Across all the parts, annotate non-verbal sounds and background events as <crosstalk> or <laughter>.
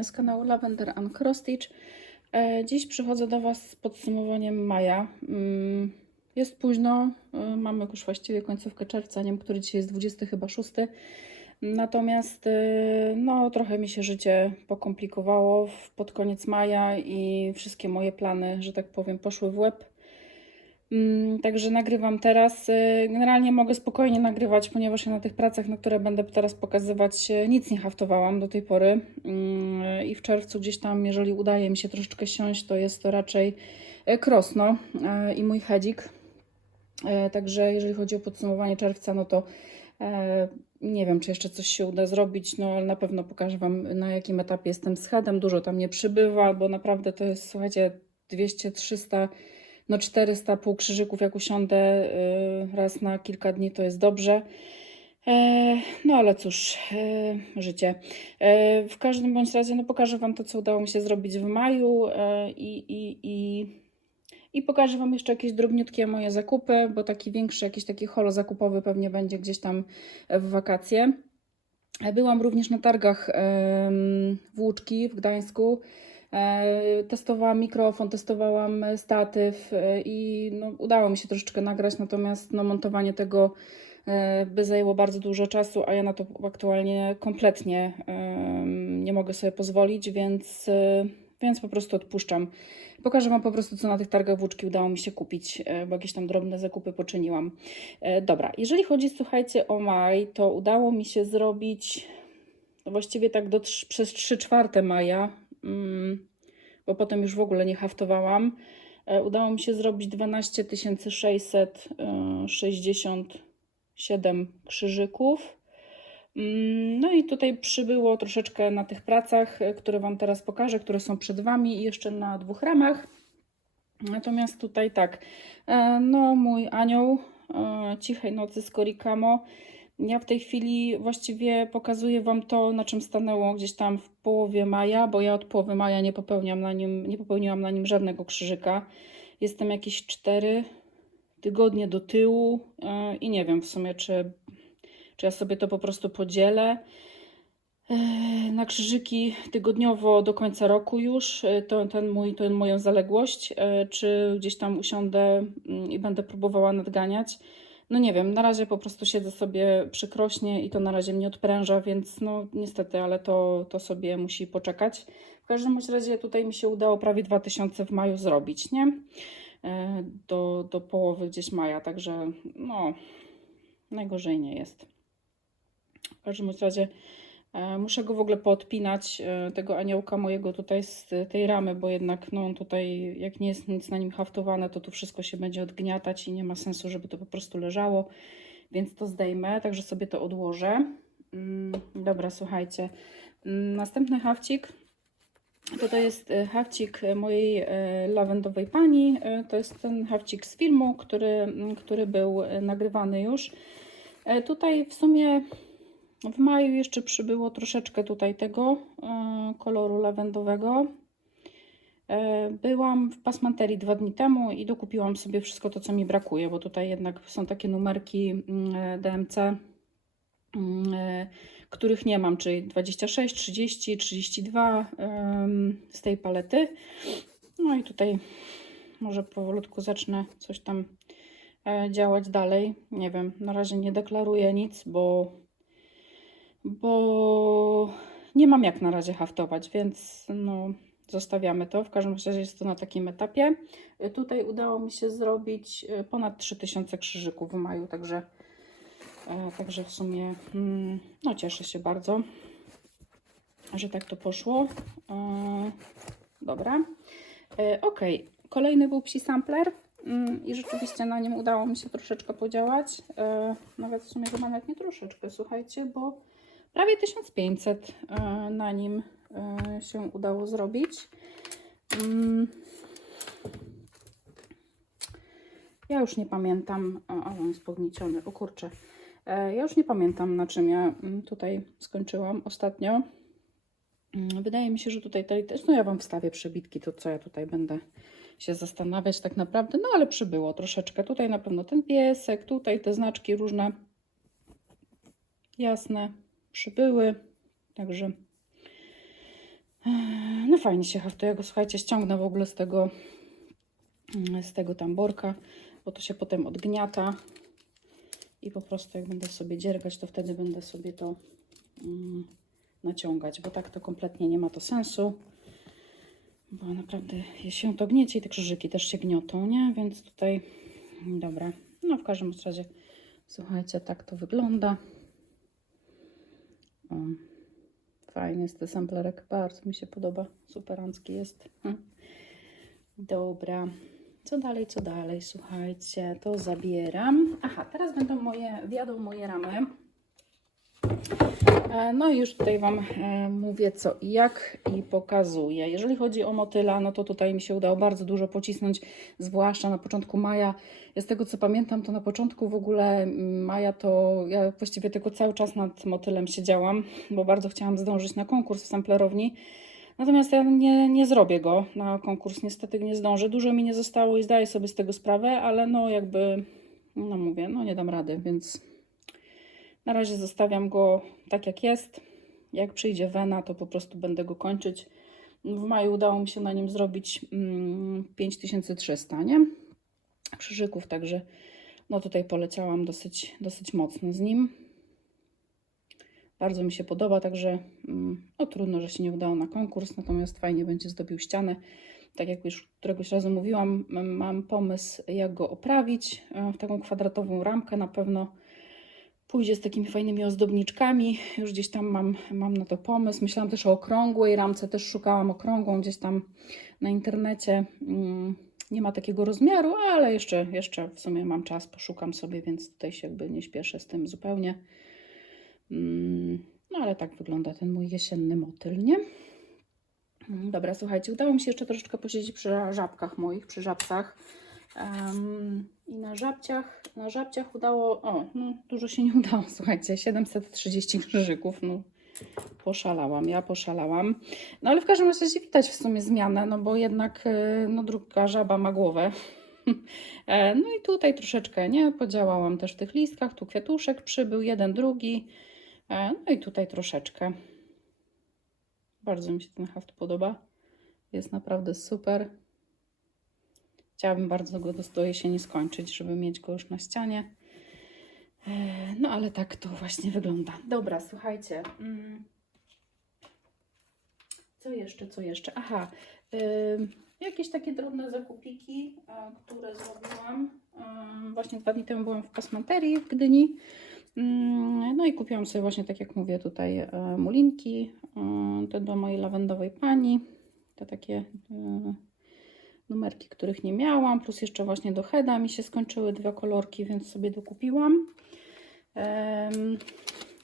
Ania z kanału Lavender and Cross Stitch. E, Dziś przychodzę do Was z podsumowaniem maja. Mm, Jest późno, e, mamy już właściwie końcówkę czerwca, nie wiem, który dzisiaj jest 20 chyba 6. Natomiast e, no, trochę mi się życie pokomplikowało pod koniec maja i wszystkie moje plany, że tak powiem, poszły w łeb. Mm, Także nagrywam teraz. Y, Generalnie mogę spokojnie nagrywać, ponieważ ja na tych pracach, na które będę teraz pokazywać, nic nie haftowałam do tej pory. Mm, I w czerwcu gdzieś tam, jeżeli udaje mi się troszeczkę siąść, to jest to raczej e, Krosno e, i mój hedzik. E, Także jeżeli chodzi o podsumowanie czerwca, no to nie wiem, czy jeszcze coś się uda zrobić, no ale na pewno pokażę Wam, na jakim etapie jestem z headem. Dużo tam nie przybywa, bo naprawdę to jest, słuchajcie, 200-300 no 400 półkrzyżyków, jak usiądę y, raz na kilka dni, to jest dobrze. E, No ale cóż, e, życie. E, W każdym bądź razie no, pokażę Wam to, co udało mi się zrobić w maju e, i, i, i, i pokażę Wam jeszcze jakieś drobniutkie moje zakupy, bo taki większy, jakiś taki holo zakupowy pewnie będzie gdzieś tam w wakacje. Byłam również na targach em, w Łuczki w Gdańsku. E, Testowałam mikrofon, testowałam statyw e, i no, udało mi się troszeczkę nagrać, natomiast no, montowanie tego e, by zajęło bardzo dużo czasu, a ja na to aktualnie kompletnie nie mogę sobie pozwolić, więc, więc po prostu odpuszczam. Pokażę Wam po prostu, co na tych targach włóczki udało mi się kupić, bo jakieś tam drobne zakupy poczyniłam. Dobra, jeżeli chodzi, słuchajcie, o maj, to udało mi się zrobić właściwie tak do, przez 3 czwarte maja, bo potem już w ogóle nie haftowałam. E, Udało mi się zrobić 12 667 krzyżyków. Mm, No i tutaj przybyło troszeczkę na tych pracach, e, które Wam teraz pokażę, które są przed Wami i jeszcze na dwóch ramach. Natomiast tutaj tak, e, no mój anioł e, cichej nocy z Korikamo. Ja w tej chwili właściwie pokazuję Wam to, na czym stanęło gdzieś tam w połowie maja, bo ja od połowy maja nie popełniam na nim, nie popełniłam na nim żadnego krzyżyka. Jestem jakieś 4 tygodnie do tyłu e, i nie wiem w sumie, czy, czy ja sobie to po prostu podzielę e, na krzyżyki tygodniowo do końca roku już, e, to, ten mój, tę moją zaległość, czy gdzieś tam usiądę mm, i będę próbowała nadganiać. No nie wiem, na razie po prostu siedzę sobie przykrośnie i to na razie mnie odpręża, więc no niestety, ale to, to sobie musi poczekać. W każdym razie tutaj mi się udało prawie 2000 w maju zrobić, nie? E, Do, do połowy gdzieś maja, także no najgorzej nie jest. W każdym razie muszę go w ogóle poodpinać, e, tego aniołka mojego tutaj z tej ramy, bo jednak no on tutaj jak nie jest nic na nim haftowane, to tu wszystko się będzie odgniatać i nie ma sensu, żeby to po prostu leżało, więc to zdejmę, także sobie to odłożę. Mm, Dobra, słuchajcie. Mm, Następny hafcik to jest e, hawcik mojej e, lawendowej pani. E, To jest ten hawcik z filmu, który, m, który był e, nagrywany już. E, Tutaj w sumie w maju jeszcze przybyło troszeczkę tutaj tego e, koloru lawendowego. E, Byłam w pasmanterii dwa dni temu i dokupiłam sobie wszystko to, co mi brakuje, bo tutaj jednak są takie numerki mm, DMC, mm, e, których nie mam, czyli 26, 30, 32 em, z tej palety. No i tutaj może powolutku zacznę coś tam działać dalej. Nie wiem, na razie nie deklaruję nic, bo, bo nie mam jak na razie haftować, więc no, zostawiamy to. W każdym razie jest to na takim etapie. Tutaj udało mi się zrobić e, ponad 3000 krzyżyków w maju, także E, Także w sumie mm, no cieszę się bardzo, że tak to poszło. E, Dobra. Ok, kolejny był psi sampler mm, i rzeczywiście na nim udało mi się troszeczkę podziałać. Nawet w sumie chyba nawet nie troszeczkę, słuchajcie, bo prawie 1500 e, na nim e, się udało zrobić. Mm. Ja już nie pamiętam, o, on jest pognieciony, o kurczę. E, Ja już nie pamiętam, na czym ja mm, tutaj skończyłam ostatnio. Mm, Wydaje mi się, że tutaj te litery, no ja Wam wstawię przebitki, to co ja tutaj będę się zastanawiać tak naprawdę, no ale przybyło troszeczkę. Tutaj na pewno ten piesek, tutaj te znaczki różne jasne przybyły, także Eee, No fajnie się haftuje, ja go słuchajcie, ściągnę w ogóle z tego, mm, z tego tamborka, bo to się potem odgniata i po prostu jak będę sobie dziergać, to wtedy będę sobie to mm, naciągać, bo tak to kompletnie nie ma to sensu, bo naprawdę się to gniecie i te krzyżyki też się gniotą, nie? Więc tutaj, dobra, no w każdym razie, słuchajcie, tak to wygląda. O. Fajny jest ten samplerek, bardzo mi się podoba. Superancki jest. Hm. Dobra. Co dalej, co dalej? Słuchajcie, to zabieram. Aha, teraz będą moje, wjadą moje ramy. E, No i już tutaj Wam e, mówię co i jak i pokazuję. Jeżeli chodzi o motyla, no to tutaj mi się udało bardzo dużo pocisnąć, zwłaszcza na początku maja. Ja z tego co pamiętam, to na początku w ogóle maja to ja właściwie tylko cały czas nad motylem siedziałam, bo bardzo chciałam zdążyć na konkurs w samplerowni. Natomiast ja nie, nie zrobię go na konkurs, niestety nie zdążę. Dużo mi nie zostało i zdaję sobie z tego sprawę, ale no jakby, no mówię, no nie dam rady, więc na razie zostawiam go tak jak jest. Jak przyjdzie wena, to po prostu będę go kończyć. W maju udało mi się na nim zrobić mm, 5300, nie? Krzyżyków, także no tutaj poleciałam dosyć, dosyć mocno z nim. Bardzo mi się podoba, także mm, no trudno, że się nie udało na konkurs, natomiast fajnie będzie zdobił ścianę. Tak jak już któregoś razu mówiłam, mam pomysł, jak go oprawić e, w taką kwadratową ramkę. Na pewno pójdzie z takimi fajnymi ozdobniczkami. Już gdzieś tam mam, mam na to pomysł. Myślałam też o okrągłej ramce, też szukałam okrągłą gdzieś tam na internecie. Mm, Nie ma takiego rozmiaru, ale jeszcze, jeszcze w sumie mam czas, poszukam sobie, więc tutaj się jakby nie śpieszę z tym zupełnie. Mm, No ale tak wygląda ten mój jesienny motyl, nie? Mm, Dobra, słuchajcie, udało mi się jeszcze troszeczkę posiedzieć przy żabkach moich, przy żabcach. Em, I na żabciach, na żabciach udało, o, no dużo się nie udało, <laughs> słuchajcie, 730 krzyżyków, no poszalałam, ja poszalałam. No ale w każdym razie widać w sumie zmianę, no bo jednak e, no druga żaba ma głowę. <laughs> E, No i tutaj troszeczkę, nie, podziałałam też w tych listkach, tu kwiatuszek przybył, jeden, drugi, E, no i tutaj troszeczkę. Bardzo mi się ten haft podoba, jest naprawdę super. Chciałabym bardzo go do do jesieni skończyć, żeby mieć go już na ścianie. E, No ale tak to właśnie wygląda. Dobra, słuchajcie. mm. Co jeszcze, co jeszcze? Aha, jakieś takie drobne zakupiki, e, które zrobiłam. Właśnie dwa dni temu byłam w kosmeterii w Gdyni. Ym, No i kupiłam sobie właśnie, tak jak mówię, tutaj e, mulinki. Te do mojej lawendowej pani. Te takie numerki, których nie miałam, plus jeszcze właśnie do Heda mi się skończyły dwa kolorki, więc sobie dokupiłam. Em,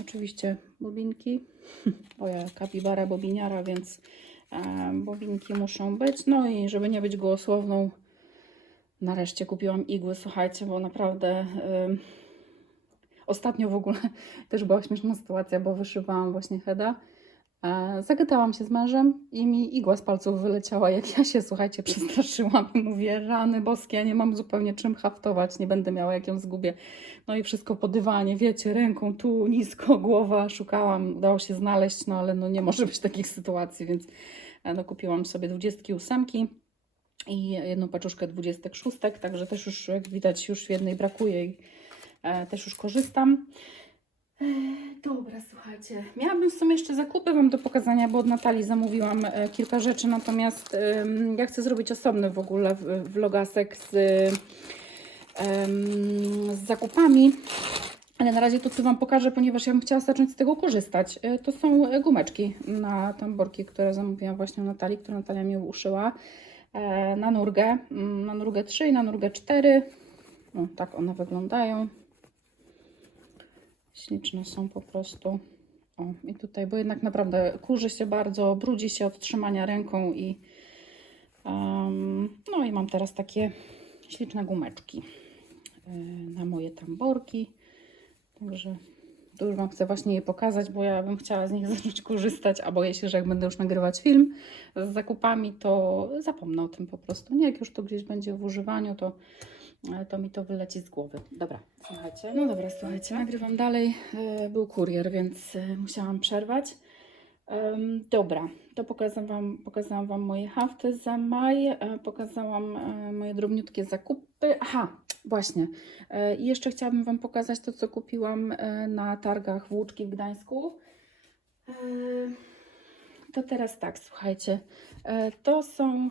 oczywiście bobinki, <laughs> bo ja kapibara bobiniara, więc em, bobinki muszą być. No i żeby nie być gołosłowną, nareszcie kupiłam igły, słuchajcie, bo naprawdę em, ostatnio w ogóle <laughs> też była śmieszna sytuacja, bo wyszywałam właśnie Heda. Zagadałam się z mężem i mi igła z palców wyleciała, jak ja się, słuchajcie, przestraszyłam i mówię, rany boskie, ja nie mam zupełnie czym haftować, nie będę miała, jak ją zgubię. No i wszystko po dywanie, wiecie, ręką tu, nisko, głowa, szukałam, udało się znaleźć, no ale no nie może być takich sytuacji, więc e, no, kupiłam sobie 28 i jedną paczuszkę 26, także też już, jak widać, już jednej brakuje i e, też już korzystam. E, Dobra, słuchajcie. Miałabym w sumie jeszcze zakupy Wam do pokazania, bo od Natalii zamówiłam e, kilka rzeczy, natomiast ja chcę zrobić osobny w ogóle vlogasek z, z zakupami. Ale na razie to co Wam pokażę, ponieważ ja bym chciała zacząć z tego korzystać. E, To są gumeczki na tamborki, które zamówiłam właśnie Natalii, które Natalia mi uszyła na nurgę, mm, na nurgę 3 i na nurgę 4. O, tak one wyglądają. Śliczne są po prostu. O, i tutaj, bo jednak naprawdę kurzy się bardzo, brudzi się od trzymania ręką i em, no i mam teraz takie śliczne gumeczki e, na moje tamborki. Także tu już Wam chcę właśnie je pokazać, bo ja bym chciała z nich <laughs> zacząć korzystać, a boję się, że jak będę już nagrywać film z zakupami, to zapomnę o tym po prostu. Nie, jak już to gdzieś będzie w używaniu, to to mi to wyleci z głowy. Dobra, słuchajcie. No dobra, słuchajcie, nagrywam dalej. E, Był kurier, więc e, musiałam przerwać. Dobra, to pokazałam wam, pokazałam wam moje hafty za maj, e, pokazałam moje drobniutkie zakupy. Aha, właśnie. I jeszcze chciałabym Wam pokazać to, co kupiłam na targach Włóczki w Gdańsku. To teraz tak, słuchajcie. To są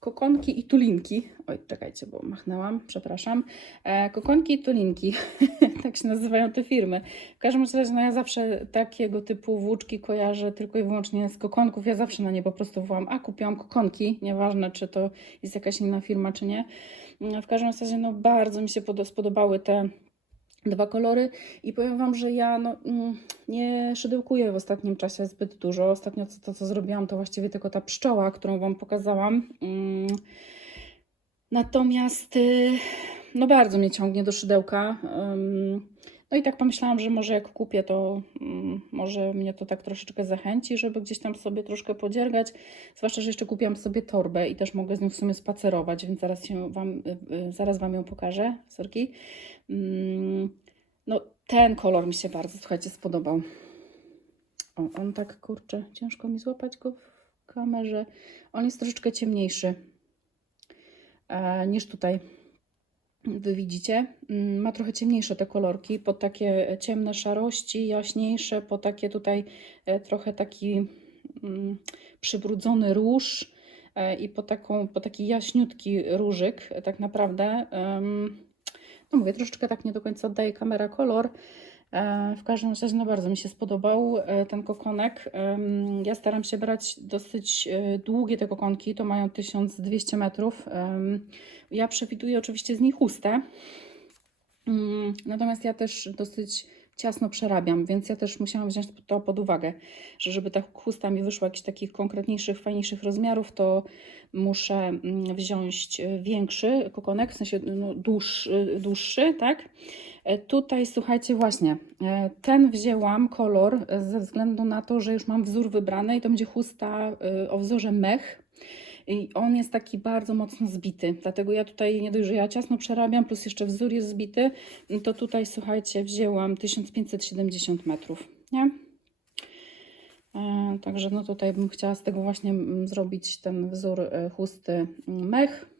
kokonki i tulinki. Oj, czekajcie, bo machnęłam, przepraszam. E, Kokonki i tulinki, <laughs> tak się nazywają te firmy. W każdym razie, no ja zawsze takiego typu włóczki kojarzę tylko i wyłącznie z kokonków. Ja zawsze na nie po prostu wołam, a kupiłam kokonki, nieważne czy to jest jakaś inna firma, czy nie. Mm, W każdym razie, no bardzo mi się podo- spodobały te dwa kolory i powiem Wam, że ja no, mm, nie szydełkuję w ostatnim czasie zbyt dużo. Ostatnio to, co zrobiłam, to właściwie tylko ta pszczoła, którą Wam pokazałam. Mm. Natomiast y, no bardzo mnie ciągnie do szydełka. No i tak pomyślałam, że może jak kupię, to mm, może mnie to tak troszeczkę zachęci, żeby gdzieś tam sobie troszkę podziergać. Zwłaszcza, że jeszcze kupiłam sobie torbę i też mogę z nią w sumie spacerować, więc zaraz, się wam, y, y, zaraz Wam ją pokażę. Sorki. Mm, No ten kolor mi się bardzo, słuchajcie, spodobał. O, on tak, kurczę, ciężko mi złapać go w kamerze. On jest troszeczkę ciemniejszy e, niż tutaj. Wy widzicie, Mm, ma trochę ciemniejsze te kolorki, pod takie ciemne szarości, jaśniejsze, po takie tutaj e, trochę taki mm, przybrudzony róż e, i po, taką, po taki jaśniutki różyk, tak naprawdę. No mówię, troszeczkę tak nie do końca oddaje kamera kolor. E, W każdym razie no bardzo mi się spodobał e, ten kokonek. Ja staram się brać dosyć e, długie te kokonki, to mają 1200 metrów. Ja przewiduję oczywiście z nich chustę, Mm, natomiast ja też dosyć ciasno przerabiam, więc ja też musiałam wziąć to pod uwagę, że żeby ta chusta mi wyszła jakichś takich konkretniejszych, fajniejszych rozmiarów, to muszę mm, wziąć e, większy kokonek, w sensie no, dłuższy, dłuższy, tak? E, Tutaj słuchajcie, właśnie e, ten wzięłam kolor e, ze względu na to, że już mam wzór wybrany i to będzie chusta e, o wzorze mech. I on jest taki bardzo mocno zbity, dlatego ja tutaj nie dość, że ja ciasno przerabiam, plus jeszcze wzór jest zbity, to tutaj słuchajcie, wzięłam 1570 metrów, nie? E, Także no tutaj bym chciała z tego właśnie mm, zrobić ten wzór e, chusty mm, mech.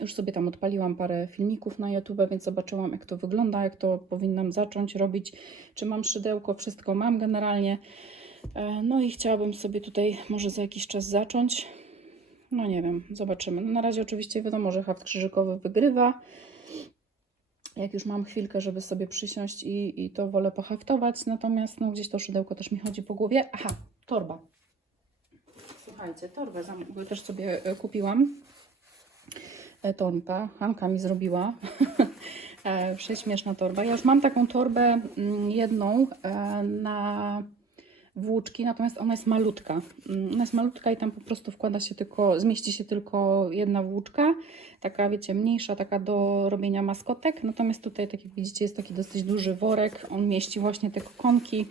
Już sobie tam odpaliłam parę filmików na YouTube, więc zobaczyłam jak to wygląda, jak to powinnam zacząć robić, czy mam szydełko, wszystko mam generalnie. E, No i chciałabym sobie tutaj może za jakiś czas zacząć. No nie wiem, zobaczymy. No na razie oczywiście wiadomo, że haft krzyżykowy wygrywa. Jak już mam chwilkę, żeby sobie przysiąść i, i to wolę pohaftować, natomiast no gdzieś to szydełko też mi chodzi po głowie. Aha, torba. Słuchajcie, torbę też sobie e, kupiłam. E, Torbę, Hanka mi zrobiła. <laughs> Prześmieszna torba. Ja już mam taką torbę mm, jedną na włóczki, natomiast ona jest malutka. Mm, Ona jest malutka i tam po prostu wkłada się tylko, zmieści się tylko jedna włóczka, taka wiecie, mniejsza, taka do robienia maskotek. Natomiast tutaj, tak jak widzicie, jest taki dosyć duży worek. On mieści właśnie te kokonki.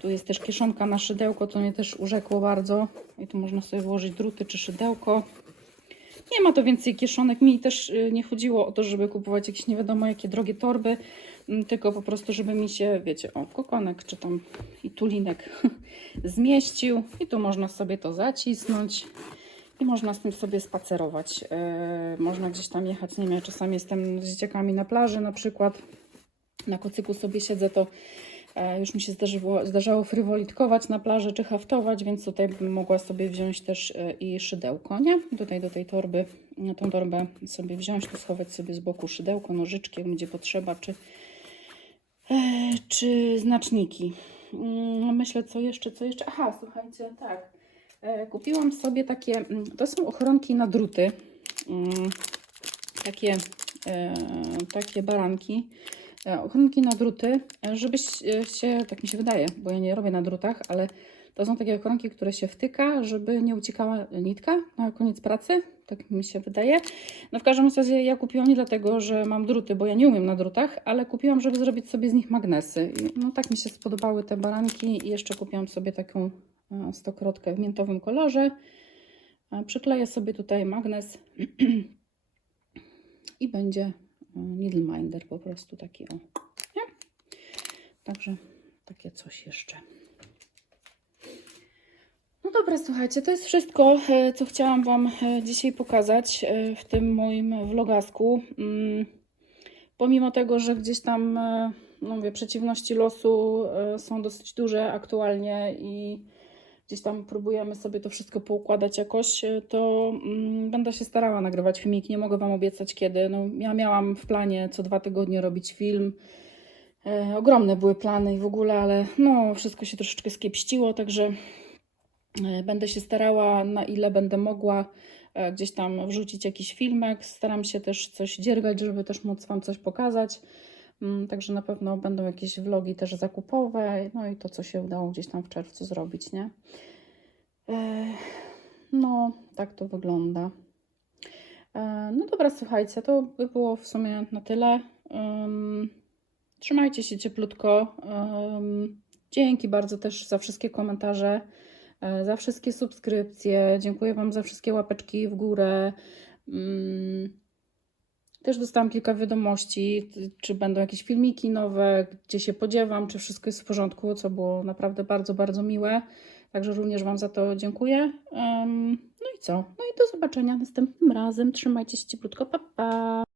Tu jest też kieszonka na szydełko, co mnie też urzekło bardzo. I tu można sobie włożyć druty czy szydełko. Nie ma to więcej kieszonek. Mi też y, nie chodziło o to, żeby kupować jakieś nie wiadomo jakie drogie torby, tylko po prostu, żeby mi się, wiecie, o, kokonek czy tam i tulinek <laughs> zmieścił. I tu można sobie to zacisnąć i można z tym sobie spacerować. Yy, można gdzieś tam jechać, nie wiem, czasami jestem z dzieciakami na plaży na przykład. Na kocyku sobie siedzę, to e, już mi się zdarzyło, zdarzało frywolitkować na plaży czy haftować, więc tutaj bym mogła sobie wziąć też e, i szydełko, nie? Tutaj do tej torby, na tą torbę sobie wziąć, tu schować sobie z boku szydełko, nożyczki, jak będzie potrzeba, czy, czy znaczniki. Mm, Myślę, co jeszcze, co jeszcze. Aha, słuchajcie, tak. E, Kupiłam sobie takie, mm, to są ochronki na druty. Mm, Takie, e, takie baranki. E, Ochronki na druty, e, żebyś e, się, tak mi się wydaje, bo ja nie robię na drutach, ale to są takie ochronki, które się wtyka, żeby nie uciekała nitka na koniec pracy. Tak mi się wydaje. No w każdym razie ja kupiłam nie dlatego, że mam druty, bo ja nie umiem na drutach, ale kupiłam, żeby zrobić sobie z nich magnesy. No tak mi się spodobały te baranki i jeszcze kupiłam sobie taką e, stokrotkę w miętowym kolorze. E, Przykleję sobie tutaj magnes <clears throat> i będzie e, needle minder po prostu taki o. Nie? Także takie coś jeszcze. Dobra, słuchajcie, to jest wszystko, e, co chciałam Wam e, dzisiaj pokazać e, w tym moim vlogasku. Mm, Pomimo tego, że gdzieś tam, no mówię, przeciwności losu są dosyć duże aktualnie i gdzieś tam próbujemy sobie to wszystko poukładać jakoś, to mm, będę się starała nagrywać filmik. Nie mogę Wam obiecać kiedy. No, ja miałam w planie co dwa tygodnie robić film. Ogromne były plany i w ogóle, ale no, wszystko się troszeczkę skiepściło, także będę się starała na ile będę mogła e, gdzieś tam wrzucić jakiś filmek. Staram się też coś dziergać, żeby też móc Wam coś pokazać. Mm, Także na pewno będą jakieś vlogi też zakupowe, no i to, co się udało gdzieś tam w czerwcu zrobić, nie? E, No, tak to wygląda. E, No dobra, słuchajcie, to by było w sumie na tyle. Ym, Trzymajcie się cieplutko. Dzięki bardzo też za wszystkie komentarze, e, za wszystkie subskrypcje. Dziękuję Wam za wszystkie łapeczki w górę. Ym, Też dostałam kilka wiadomości, czy będą jakieś filmiki nowe, gdzie się podziewam, czy wszystko jest w porządku, co było naprawdę bardzo, bardzo miłe. Także również Wam za to dziękuję. No i co? No i do zobaczenia następnym razem. Trzymajcie się cieplutko. Pa, pa.